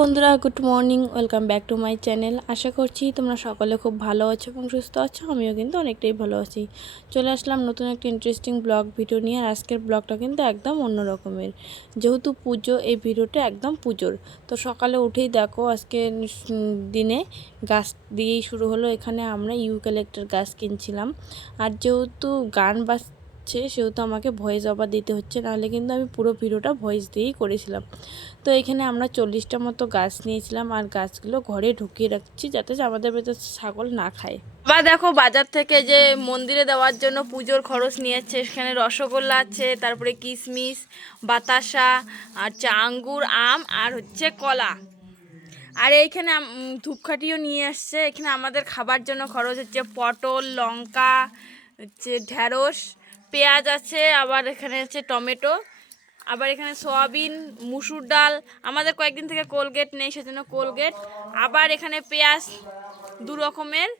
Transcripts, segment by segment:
বন্ধুরা, good morning, welcome back to my channel. আশা করছি তোমরা সকলে খুব ভালো আছো এবং সুস্থ আছো। আমিও কিন্তু অনেকটাই ভালো আছি। চলে আসলাম নতুন একটা ইন্টারেস্টিং ব্লগ ভিডিও নিয়ে। আর আজকের ব্লগটা কিন্তু একদম অন্য রকমের, যেহেতু পুজো, এই ভিডিওটা একদম পুজোর। তো সকালে উঠেই দেখো আজকে দিনে গাছ দিয়েই শুরু হলো। এখানে আমরা ইউক্যালিপটাস গাছ কিনছিলাম। আর যেহেতু গান সেহেতু আমাকে ভয়েস ওভার দিতে হচ্ছে, নাহলে কিন্তু আমি পুরো ভিডিওটা ভয়েস দিয়েই করেছিলাম। তো এখানে আমরা 40টা মতো গাছ নিয়েছিলাম, আর গাছগুলো ঘরে ঢুকিয়ে রাখছি যাতে আমাদের ভেতর ছাগল না খায়। বা দেখো, বাজার থেকে যে মন্দিরে দেওয়ার জন্য পুজোর খরচ নিয়েছে, সেখানে রসগোল্লা আছে, তারপরে কিশমিশ, বাতাসা, আর আঙ্গুর, আম, আর হচ্ছে কলা। আর এইখানে ধূপকাঠিও নিয়ে আসছে। এখানে আমাদের খাবার জন্য খরচ হচ্ছে পটল, লঙ্কা, হচ্ছে ঢেঁড়স, পেঁয়াজ আছে, আবার এখানে আছে টমেটো, আবার এখানে সয়াবিন, মুসুর ডাল। আমাদের কয়েকদিন থেকে কোলগেট নেই, সেজন্য কোলগেট, আবার এখানে পেঁয়াজ 2 রকমের,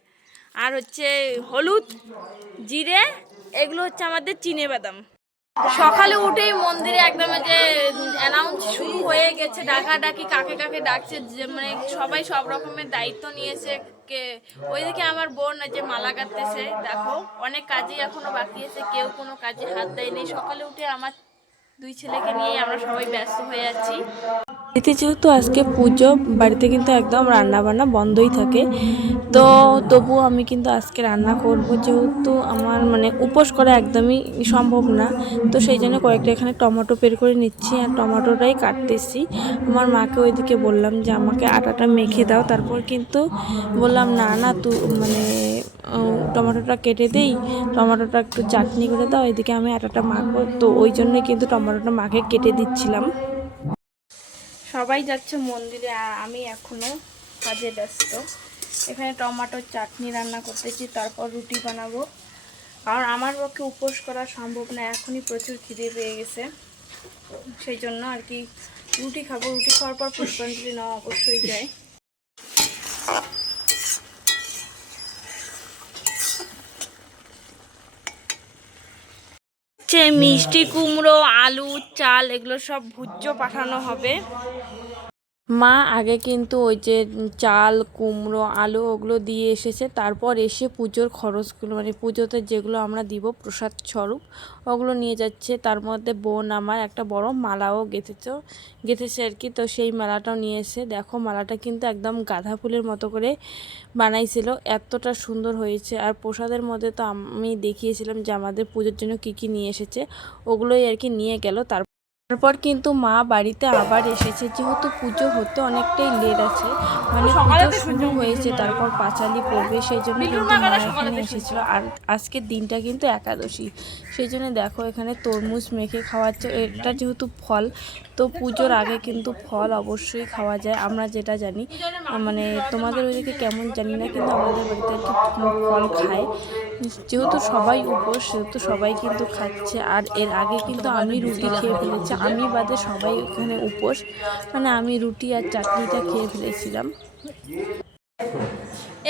আর হচ্ছে হলুদ, জিরে, এগুলো হচ্ছে আমাদের চিনেবাদাম। সকালে উঠেই মন্দিরে একদম যে অ্যানাউন্স শুরু হয়ে গেছে, ডাকাডাকি, কাকে কাকে ডাকছে, যে মানে সবাই সব রকমের দায়িত্ব নিয়েছে। কে ওইদিকে আমার বোন যে মালা কাটতেছে, দেখো অনেক কাজই এখনো বাকি আছে, কেউ কোনো কাজে হাত দেয়নি। সকালে উঠে আমার 2 ছেলেকে নিয়ে আমরা সবাই ব্যস্ত হয়ে যাচ্ছি। বাড়িতে যেহেতু আজকে পুজো, বাড়িতে কিন্তু একদম রান্না বান্না বন্ধই থাকে। তো তবুও আমি কিন্তু আজকে রান্না করব, যেহেতু আমার উপোস করা একদমই সম্ভব না। তো সেই জন্য কয়েকটা এখানে টমেটো বের করে নিচ্ছি, আর টমেটোটাই কাটতেছি। আমার মাকে ওইদিকে বললাম যে আমাকে আটাটা মেখে দাও, তারপর কিন্তু বললাম না না টমেটোটা কেটে দেই, টমেটোটা একটু চাটনি করে দাও, এদিকে আমি আটাটা মাখবো। তো ওই জন্যই কিন্তু টমেটোটা মাখে কেটে দিচ্ছিলাম। সবাই যাচ্ছে মন্দিরে, আর আমি এখনও কাজে ব্যস্ত। এখানে টমেটোর চাটনি রান্না করতেছি, তারপর রুটি বানাবো। কারণ আমার পক্ষে উপোস করা সম্ভব না, এখনই প্রচুর খিদে পেয়ে গেছে, সেই জন্য আর কি রুটি খাবো। রুটি খাওয়ার পর পুষ্পাঞ্জলি নেওয়া অবশ্যই যায়। মিষ্টি কুমড়ো, আলু, চাল, এগুলো সব ভুজ্য পাঠানো হবে। মা আগে কিন্তু ওই যে চাল, কুমড়ো, আলু ওগুলো দিয়ে এসেছে, তারপর এসে পুজোর খরচগুলো পুজোতে যেগুলো আমরা দিব প্রসাদ স্বরূপ, ওগুলো নিয়ে যাচ্ছে। তার মধ্যে বোন আমার একটা বড় মালাও গেঁথেছে আর কি। তো সেই মালাটাও নিয়ে এসে দেখো, মালাটা কিন্তু একদম গাঁদা ফুলের মতো করে বানাইছিল, এতটা সুন্দর হয়েছে। আর প্রসাদের মধ্যে তো আমি দেখিয়েছিলাম যে আমাদের পুজোর জন্য কি কি নিয়ে এসেছে, ওগুলোই আর কি নিয়ে গেল। তারপর কিন্তু মা বাড়িতে আবার এসেছে, যেহেতু পুজো হতে অনেকটাই লেট আছে, পুজো শুরু হয়েছে, তারপর পাঁচালি পড়বে, সেই জন্য কিন্তু মা এখানে এসেছিল। আর আজকের দিনটা কিন্তু একাদশী, সেই জন্য দেখো এখানে তরমুজ মেখে খাওয়াচ্ছে। এটা যেহেতু ফল, তো পুজোর আগে কিন্তু ফল অবশ্যই খাওয়া যায়, আমরা যেটা জানি। তোমাদের ওইদিকে কেমন জানি না, কিন্তু আমাদের বাড়িতে আর কি ফল খায়। যেহেতু সবাই উপোস, সেহেতু সবাই কিন্তু খাচ্ছে। আর এর আগে কিন্তু আমি রুটি খেয়ে ফেলেছি, আমি বাদে সবাই এখানে উপোস, আমি রুটি আর চাটনিটা খেয়ে ফেলেছিলাম।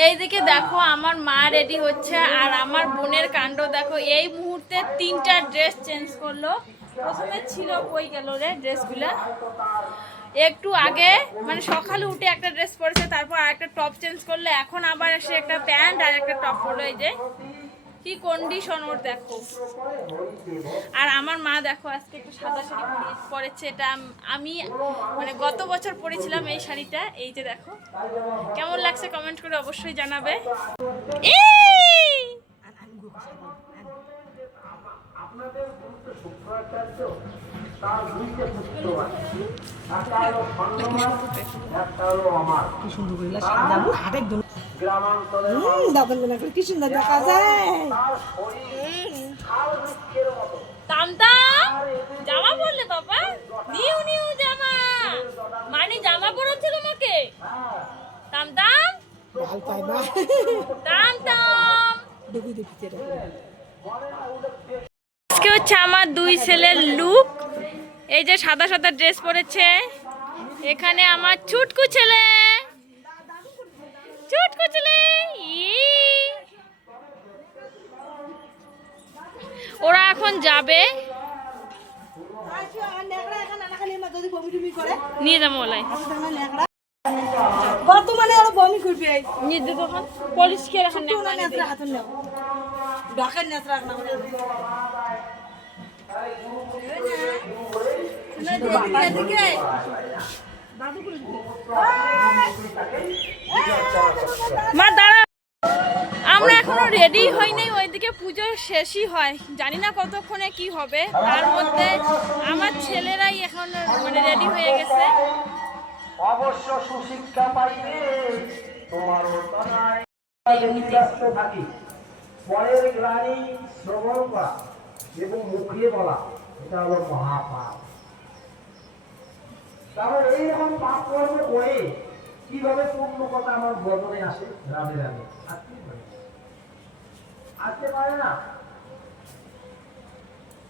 এইদিকে দেখো আমার মা রেডি হচ্ছে, আর আমার বোনের কাণ্ড দেখো, এই মুহূর্তে 3টা ড্রেস চেঞ্জ করলো। প্রথমে ছিল কই গেল রে ড্রেসগুলা, একটু আগে সকালে উঠে একটা ড্রেস পরেছে, তারপর আরেকটা টপ চেঞ্জ করলো, এখন আবার এসে একটা প্যান্ট আর একটা টপ পরলো। এই যে কি কন্ডিশন ওর দেখো। আর আমার মা দেখো আজকে একটু সাদা শাড়ি পরেছে, এটা আমি গত বছর পরেছিলাম এই শাড়িটা। এই যে দেখো কেমন লাগছে, কমেন্ট করে অবশ্যই জানাবে। কি সুন্দর দেখা যায়। জামা পরলে বাবা, নিউ নিউ জামা, জামা পরেছে তোমাকে। তামতাম তামতাম। আজকে হচ্ছে আমার 2 ছেলের লুক। এই যে সাদা সাদা ড্রেস পরেছে, এখানে আমার ছুটকু ছেলে, ওরা এখন যাবে, নিয়ে যাবো। বর্তমানে আরো বমি করবে নিজে তখন পুলিশ কে রাখেন ছোট্ট না নেত্রা হাতে নেও ঢাকার নেত্রা রাখ না মা দাঁড়া, আমরা এখনো রেডি হই নাই, ওইদিকে পুজো শেষই হয়, জানি না কতক্ষণে কি হবে। তার মধ্যে আমার ছেলেরাই এখন মানে রেডি হয়ে গেছে। অবশ্য সুশিক্ষা পাইবে তোমারও তনায় থাকি পরের গ্লানি শ্রবণ করা এবং মুখিয়ে বলা, এটা হলো মহাপাপ। তাহলে এইরকম পাপ কর্ম করে কিভাবে পূর্ণ কথা আমার বদনে আসে? রাধে রাধে আসতে পারে না।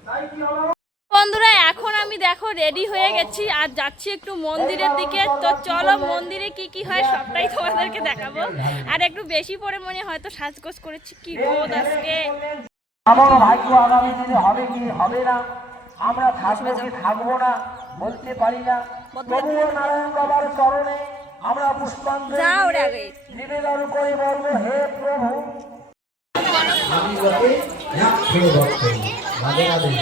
তাই কি হলো বন্ধুরা, এখন আমি দেখো রেডি হয়ে গেছি আর যাচ্ছি একটু মন্দিরের দিকে। তো চলো মন্দিরে কি কি হয় সবটাই তোমাদেরকে দেখাবো। আর একটু বেশি পরে মনে হয়তো সাজগোজ করেছি, কি রোদ আজকে। আমার ভাগ্য আগামী দিনে হবে কি হবে না, আমরা থাকবো কি থাকবো না বলতে পারি না। তবুও নারায়ণ বাবার চরণে আমরা পুষ্পাঞ্জলি নিবেদন করে বলবো, হে প্রভু আমি যাতে এক খেয়ে ভক্ত রাধে রাধে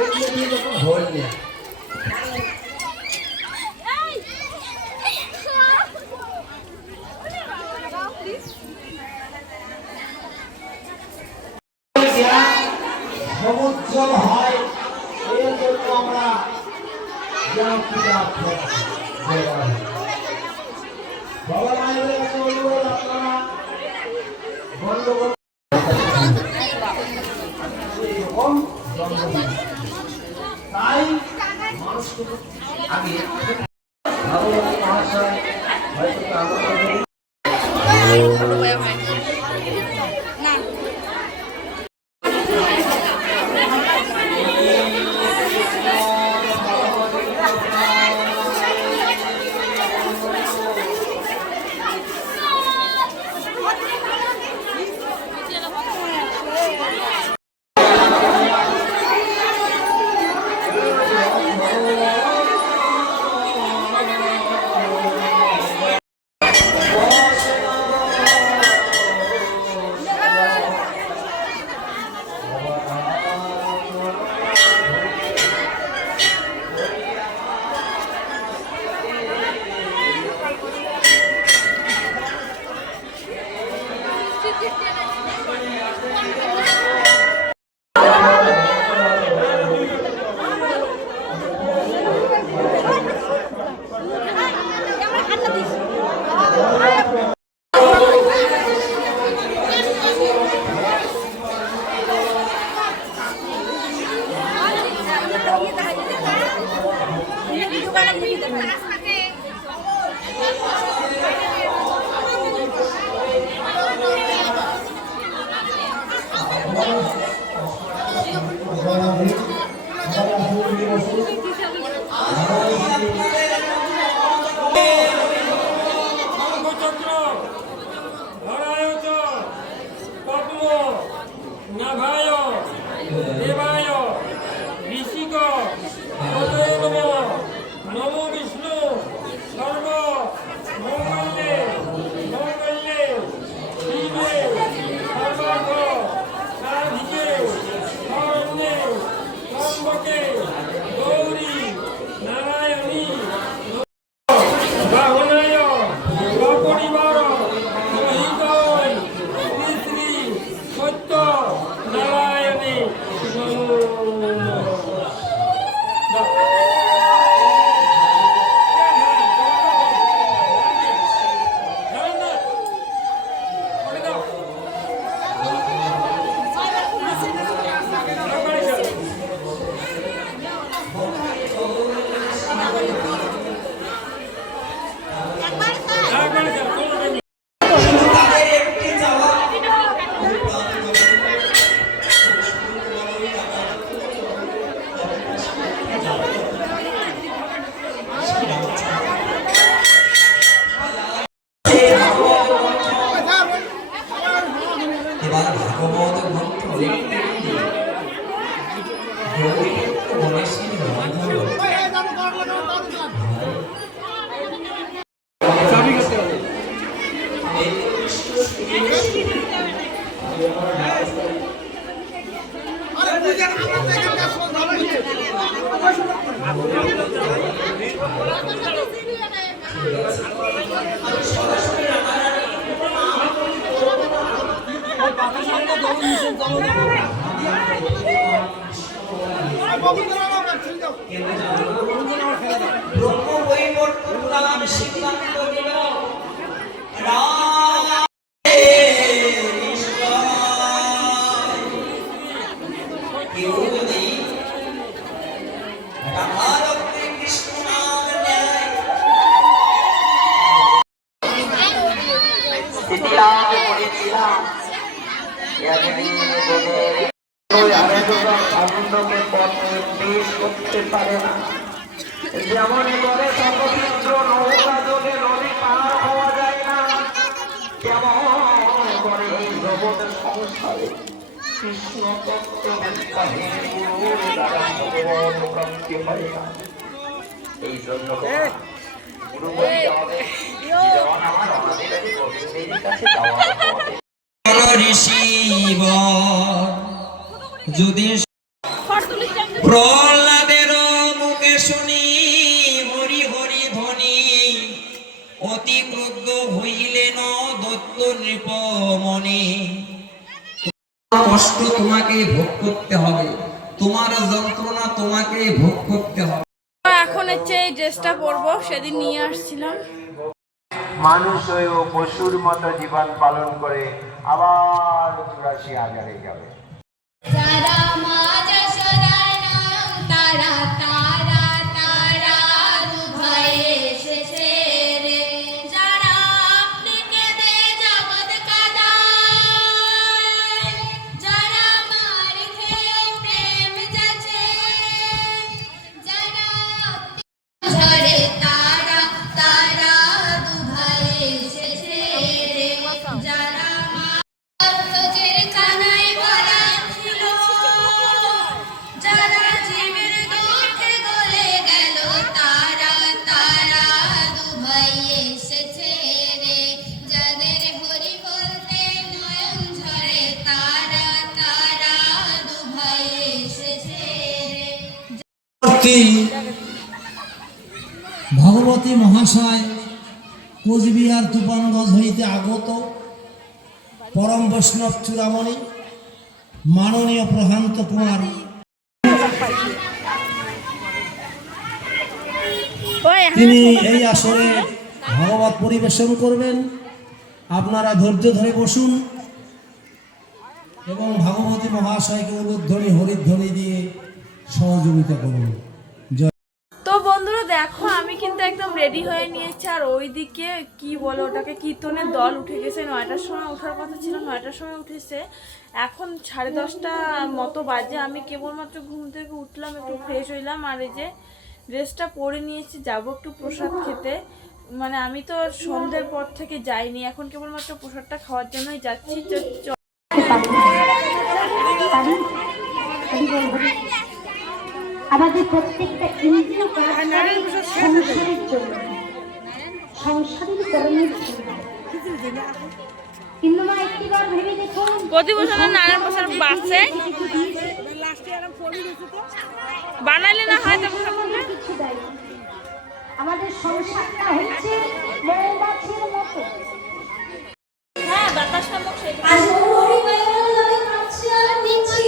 একটু যখন ভয় নিয়ে সমুজ্জ্বল হয়, এর জন্য আমরা বাবা মায়ের কাছে অনুরোধ, আপনারা গন্ডগোল তাই মানুষকে আগে ভাগবতী মহাশয় হয়তো গৌরী নারায়ণী করতে পারে না, যেমন করে তপচিত্র নৌকা যোগে নদী পার হওয়া যায় না, তেমন করে এই জগৎ সংসারে কৃষ্ণ তত্ত্ব বিদ্যাহীন গুরুর দ্বারা ভগবান প্রাপ্তি হয় না। এই জন্য গুরু বলতে হবে, যেমন আমার আমাদের গোবিন্দের কাছে যাওয়ার পথে যদি প্রহ্লাদের মুখে শুনি হরি হরি ধ্বনি, অতি ক্রুদ্ধ হইলেন দত্ত নৃপমণি। কষ্ট তোমাকে ভোগ করতে হবে, তোমার যন্ত্রণা তোমাকে ভোগ করতে হবে। এখন হচ্ছে এই ড্রেসটা পরবো, সেদিন নিয়ে আসছিলাম। মানুষ হয়েও পশুর মতো জীবন পালন করে আবার 84 হাজারে যাবে। যারা মা যশোদার নাম তারা তারা তারা দুভাই এসেছে রে, যারা আপনাকে দে জগৎ কাদায়, যারা মার খেয়েও প্রেম যাচ্ছে, যারা ঝরে তারা তারা দুভাই এসেছে রে, যারা তোজের কানায় ভরা ছিল, যারা জীবের দুঃখে গলে গেল তারা তারা দুভাই এসেছে রে, যাদের হরি বলতে নয়ন ঝরে তারা তারা দুভাই এসেছে রে। ভগবতী মহাশয় কোচবিহার তুফানগঞ্জ হইতে আগত পরম বৈষ্ণব চূড়ামণি মাননীয় প্রশান্ত কুমার তিনি এই আসরে ভাগবত পরিবেশন করবেন। আপনারা ধৈর্য ধরে বসুন এবং ভাগবতী মহাশয়কে উলুধ্বনি হরিধ্বনি দিয়ে সহযোগিতা করুন। তো বন্ধুরা দেখো, আমি কিন্তু একদম রেডি হয়ে নিয়েছি, আর ওইদিকে কি বলে ওটাকে, কীর্তনের দল উঠে গেছে। 9টার সময় ওঠার কথা ছিল, 9টার সময় উঠেছে। এখন 10:30 মতো বাজে। আমি কেবলমাত্র ঘুম থেকে উঠলাম, একটু ফ্রেশ হইলাম, আর এই যে ড্রেসটা পরে নিয়েছি, যাবো একটু প্রসাদ খেতে। মানে আমি তো সন্ধ্যের পর থেকে যাইনি, এখন কেবলমাত্র প্রসাদটা খাওয়ার জন্যই যাচ্ছি। আমাদের প্রত্যেকটা ইন্দ্রিয়কে সংসারের জন্য, সংসারের করণের জন্য। কিন্তু মা একটিবার ভেবে দেখুন, প্রতি বছর নানান বছর বাসে বানাইলে না হয় কিছু দেয়। আমাদের সংসারটা হচ্ছে মৌমাছির মতো। হ্যাঁ, বাতাস নামক সেটা আজ ওরি বাইরের লগে কাছে আর নিচি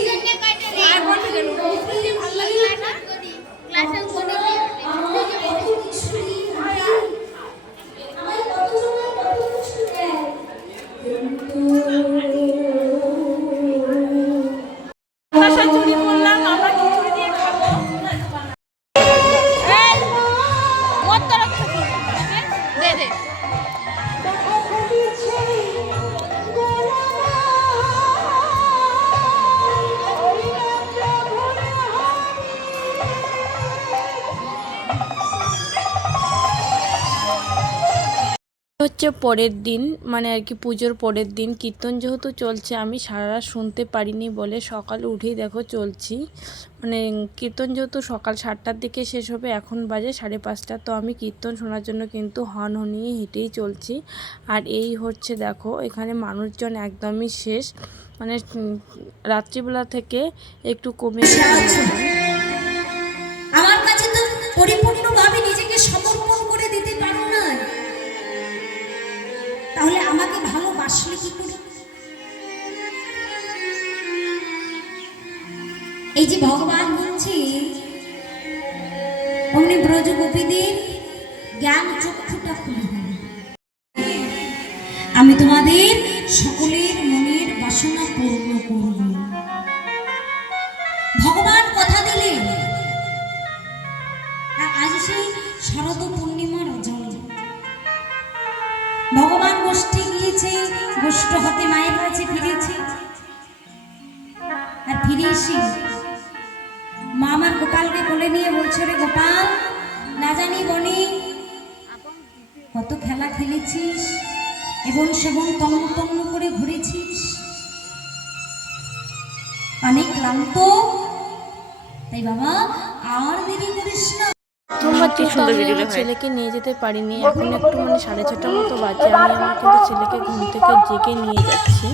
আর বলতে গেল ভালো লাগে না ক্লাসে বলে আমাদের কত কিছু ভাই আমার কত জন কত কিছু দেয়, বাতাসা চুরি করলাম, আমরা খিচুড়ি দিয়ে খাবো। এই মোর তরফ থেকে দে দে। হচ্ছে পরের দিন, মানে আর কি পুজোর পরের দিন। কীর্তন যেহেতু চলছে, আমি সারা রাত শুনতে পারিনি বলে সকালে উঠেই দেখো চলছি। মানে কীর্তন যেহেতু সকাল 7টার দিকে শেষ হবে, এখন বাজে 5:30। তো আমি কীর্তন শোনার জন্য কিন্তু হর্ন নিয়ে হেঁটেই চলছি। আর এই হচ্ছে দেখো, এখানে মানুষজন একদমই শেষ, মানে রাত্রিবেলা থেকে একটু কমে আমার কাছে তো কি করে? এই যে ভগবান বলছে অমনি ব্রজ গোপীদের জ্ঞান চক্ষুটা খুলে দিল। আমি তোমাদের সকলের মনের বাসনা পূর্ণ করব। ভগবান কথা দিলেন। আর আজ সেই শরৎ পূর্ণিমার অজল ভগবান গোষ্ঠী গিয়েছে, গোষ্ঠ হতে মায়ের কাছে ফিরেছে। আর ফিরে এসে মা আমার গোপালকে কোলে নিয়ে বলছে, রে গোপাল, না জানি বনি কত খেলা খেলেছিস এবং সেবন তন্ন তন্ন করে ঘুরেছিস, অনেক ক্লান্ত, তাই বাবা আর দেরি করিস না। কিন্তু আমি আমার ছেলেকে নিয়ে যেতে পারিনি। এখন একটু 6:30 মতো বাজে। আমি আমার কিন্তু ছেলেকে ঘুম থেকে জেগে নিয়ে যাচ্ছি।